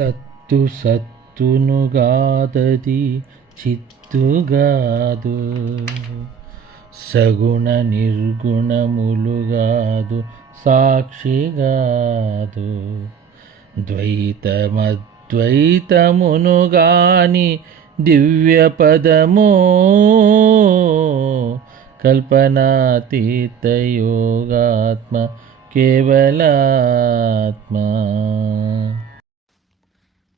సత్తు సత్తునుగాదది చిత్తుగాదు, సగుణ నిర్గుణములుగాదు సాక్షిగాదు. ద్వైతమద్వైతమునుగాని దివ్య పదమో, కల్పనాతీత యోగాత్మ కేవలాత్మ.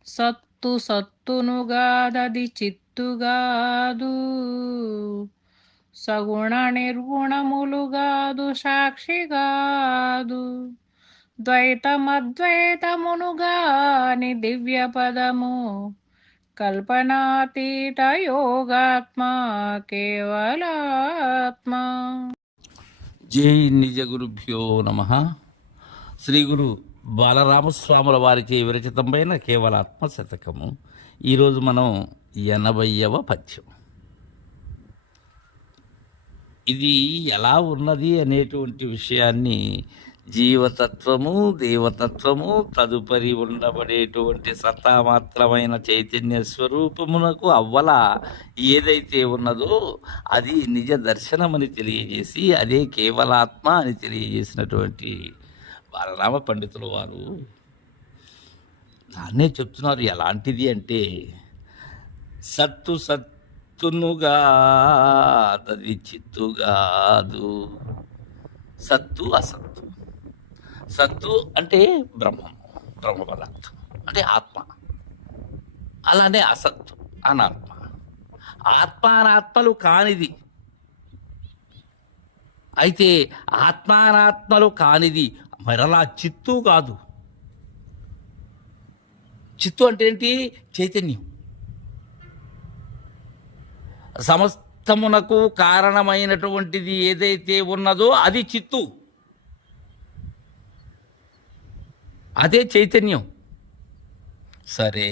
సత్తు సత్తునుగాదది చిత్తుగాదు, సగుణ నిర్గుణములుగాదు సాక్షిగాదు. ద్వైతమద్వైతమునుగాని దివ్య పదము, కల్పనాతీత యోగాత్మ కేవలాత్మ. జై నిజ గురుభ్యో నమః. శ్రీ గురు బాలరామస్వాముల వారిచే విరచితమైన కేవలాత్మ శతకము. ఈరోజు మనం 80వ పద్యం. ఇది ఎలా ఉన్నది అనేటువంటి విషయాన్ని జీవతత్వము, దేవతత్వము, తదుపరి ఉండబడేటువంటి సత్తామాత్రమైన చైతన్య స్వరూపమునకు అవ్వల ఏదైతే ఉన్నదో అది నిజ దర్శనమని తెలియజేసి అదే కేవలాత్మ అని తెలియజేసినటువంటి బాలరామ పండితుల వారు దాన్నే చెప్తున్నారు. ఎలాంటిది అంటే సత్తు సత్తునుగా తది చిత్తుగాదు. సత్తు అసత్తు. సత్తు అంటే బ్రహ్మం, బ్రహ్మ పదార్థం అంటే ఆత్మ. అలానే అసత్తు అనాత్మ. ఆత్మానాత్మలు కానిది. అయితే ఆత్మానాత్మలు కానిది మరలా చిత్తు కాదు. చిత్తు అంటే ఏంటి? చైతన్యం. సమస్తమునకు కారణమైనటువంటిది ఏదైతే ఉన్నదో అది చిత్తు, అదే చైతన్యం. సరే,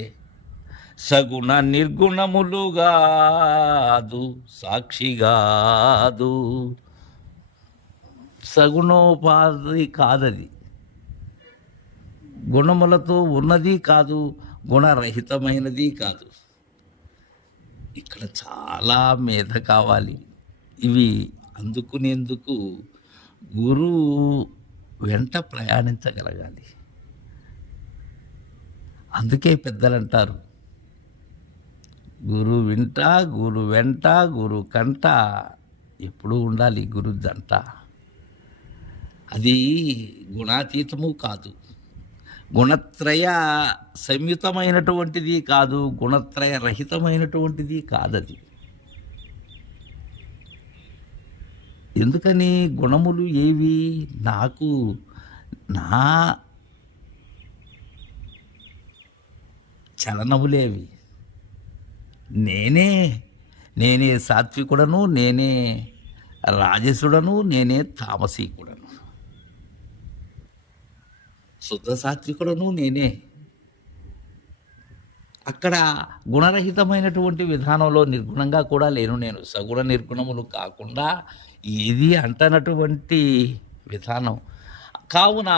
సగుణ నిర్గుణములుగాదు సాక్షిగాదు. సగుణోపాధి కాదది, గుణములతో ఉన్నది కాదు, గుణరహితమైనది కాదు. ఇక్కడ చాలా మేధ కావాలి. ఇవి అందుకునేందుకు గురువు వెంట ప్రయాణించగలగాలి. అందుకే పెద్దలు అంటారు, గురు వింట, గురు వెంట, గురు కంట ఎప్పుడూ ఉండాలి గురు జంట. అది గుణాతీతము కాదు, గుణత్రయ సంయుతమైనటువంటిది కాదు, గుణత్రయ రహితమైనటువంటిది కాదది. ఎందుకని? గుణములు ఏవి? నాకు నా చలనములేవి. నేనే సాత్వికుడను, నేనే రాజసుడను, నేనే తామసీకుడను. శుద్ధ సాత్వికుడను నేనే. అక్కడ గుణరహితమైనటువంటి విధానంలో నిర్గుణంగా కూడా లేను నేను. సగుణ నిర్గుణములు కాకుండా ఏది అంటనటువంటి విధానం. కావున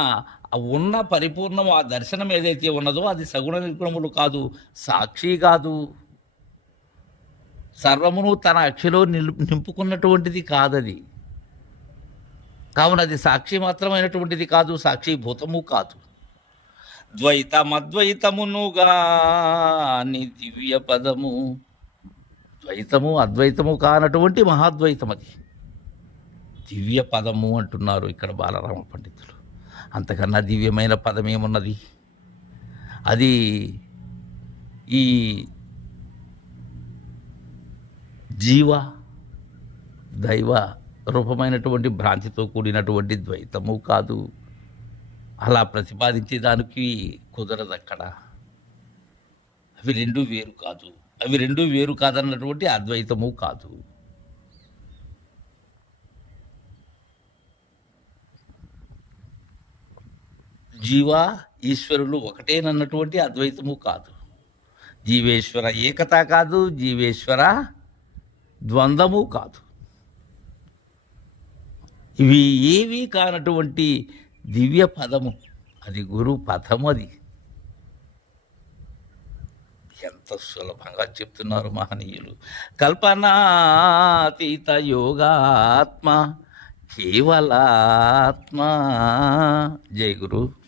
ఉన్న పరిపూర్ణము ఆ దర్శనం ఏదైతే ఉన్నదో అది సగుణ నిర్గుణములు కాదు, సాక్షి కాదు, సర్వమును తన అక్షిలో నింపుకున్నటువంటిది కాదది. కావున అది సాక్షి మాత్రమైనటువంటిది కాదు, సాక్షిభూతము కాదు. ద్వైతమద్వైతమునుగాని దివ్య పదము. ద్వైతము అద్వైతము కానటువంటి మహాద్వైతం అది దివ్య పదము అంటున్నారు ఇక్కడ బాలరామ పండితులు. అంతకన్నా దివ్యమైన పదం ఏమున్నది? అది ఈ జీవ దైవ రూపమైనటువంటి భ్రాంతితో కూడినటువంటి ద్వైతము కాదు. అలా ప్రతిపాదించేదానికి కుదరదు అక్కడ. అవి రెండు వేరు కాదు, అవి రెండు వేరు కాదన్నటువంటి అద్వైతము కాదు. జీవ ఈశ్వరులు ఒకటేనన్నటువంటి అద్వైతము కాదు. జీవేశ్వర ఏకత కాదు, జీవేశ్వర ద్వంద్వము కాదు. ఇవి ఏవి కానటువంటి దివ్య పదము, అది గురు పదము. అది ఎంత సులభంగా చెప్తున్నారు మహనీయులు. కల్పనాతీత యోగాత్మ కేవలాత్మ. జై గురు.